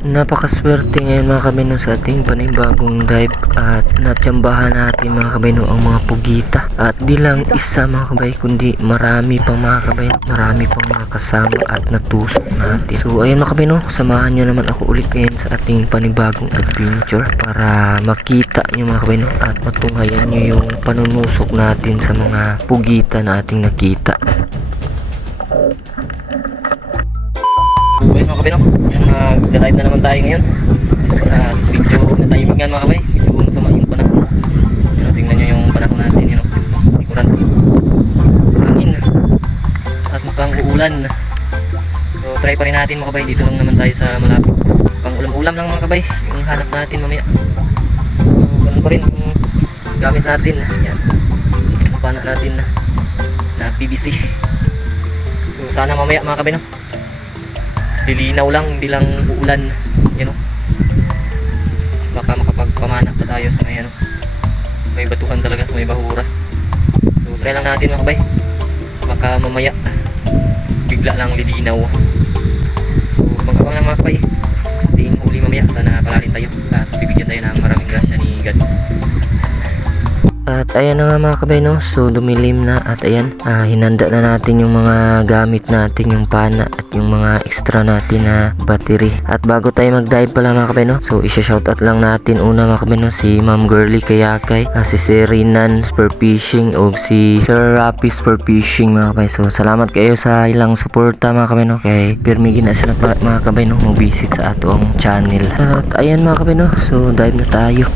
Napakaswerte ngayon mga kabino sa ating panibagong dive at natsambahan natin mga kabino ang mga pugita. At di lang isa mga kabay kundi marami pang mga kabay marami pang mga kasama at natusok natin. So ayun mga kabino samahan nyo naman ako ulit ngayon sa ating panibagong adventure para makita nyo mga kabino at matunghayan nyo yung panunusok natin sa mga pugita na ating nakita. Okay mga kabino, nag-live na naman tayo ngayon. At medyo natayimingan mga kabay, medyo masama yung panahon. Oh, tingnan nyo yung panahon natin, yun, likuran. Hangin. At mukhang uulan. So try pa rin natin mga kabay, dito lang naman tayo sa malapit. Pang ulam-ulam lang mga kabay, yung hanap natin mamaya. So ganun pa rin yung gamit natin. Yan. Yung pana natin na, na PVC. So sana mamaya mga kabay no lilinaw lang, hindi lang uulan. Yan o. Baka makapagpamana pa tayo sa may ano. May batuhan talaga may bahura. So try lang natin mga kabay. Baka mamaya bigla lang lilinaw. So magkabang lang mga kabay. Ating huli mamaya. Sana palarin tayo. At bibigyan tayo ng maraming grasya ni God. At ayan na nga mga kabay no, so dumilim na at ayan, ah, hinanda na natin yung mga gamit natin, yung pana at yung mga extra natin na battery. At bago tayo mag-dive pala mga kabay no, so isa-shoutout lang natin una mga kabay no, si Ma'am Girly Kayakay, ah, si Sir Rinan Spur Fishing o si Sir Rapi Spur Fishing mga kabay. So salamat kayo sa ilang suporta mga kabay no, kay pirmigin na sila mga kabay no, mo-visit sa atong channel. At ayan mga kabay no, so dive na tayo.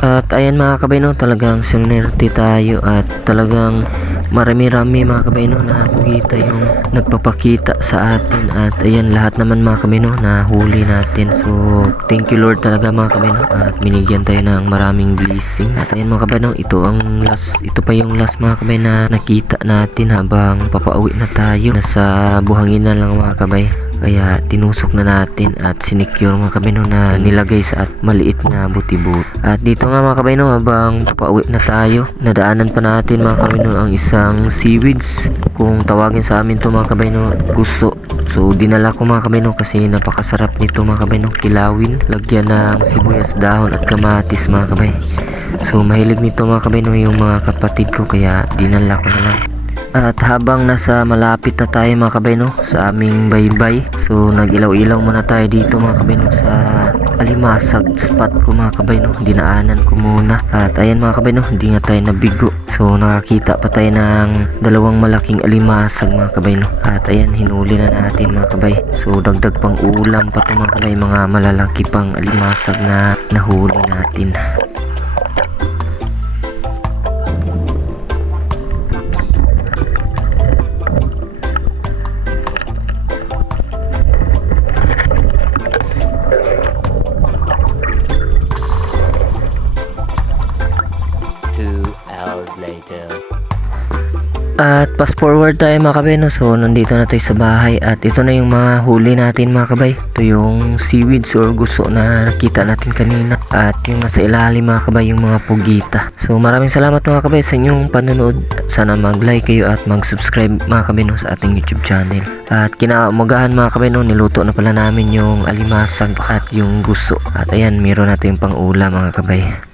At ayan mga kabayno, talagang sunerte tayo at talagang marami-rami mga kabayno na nakita yung nagpapakita sa atin at ayan lahat naman mga kabayno na huli natin. So thank you Lord talaga mga kabayno at binigyan tayo ng maraming blessings. At ayan mga kabayno, ito ang last, ito pa yung last mga kabay na nakita natin habang papauwi na tayo. Nasa buhangin na lang mga kabay. Kaya tinusok na natin at sinecure mga kabino na nilagay sa at maliit na buti-buti. At dito nga mga kabino habang pauwi na tayo, nadaanan pa natin mga kabino ang isang seaweeds. Kung tawagin sa amin to mga kabino, gusto. So dinala ko mga kabino kasi napakasarap nito mga kabino. Kilawin, lagyan ng sibuyas dahon at kamatis mga kabay. So mahilig nito mga kabino yung mga kapatid ko kaya dinala ko na lang. At habang nasa malapit na tayo mga kabeno sa aming baybay So nag-ilaw-ilaw muna tayo dito mga kabeno sa alimasag spot ko mga kabeno Dinaanan ko muna. At ayan mga kabeno hindi nga tayo nabigo. So nakakita pa tayo ng dalawang malaking alimasag mga kabeno At ayan hinuli na natin mga kabay. So dagdag pang ulam pa to mga kabay Mga malalaki pang alimasag na nahuli natin later. At fast forward tayo mga kabay no? So nandito na tayo sa bahay At ito na yung mga huli natin mga kabay. Ito yung seaweeds or guso na nakita natin kanina. At yung nasa ilalim mga kabay yung mga pugita. So maraming salamat mga kabay sa inyong panonood. Sana mag-like kayo at mag-subscribe mga kabay no, sa ating YouTube channel. At kinaumagahan mga kabay no, niluto na pala namin yung alimasag at yung guso. At ayan meron natin pang ulam mga kabay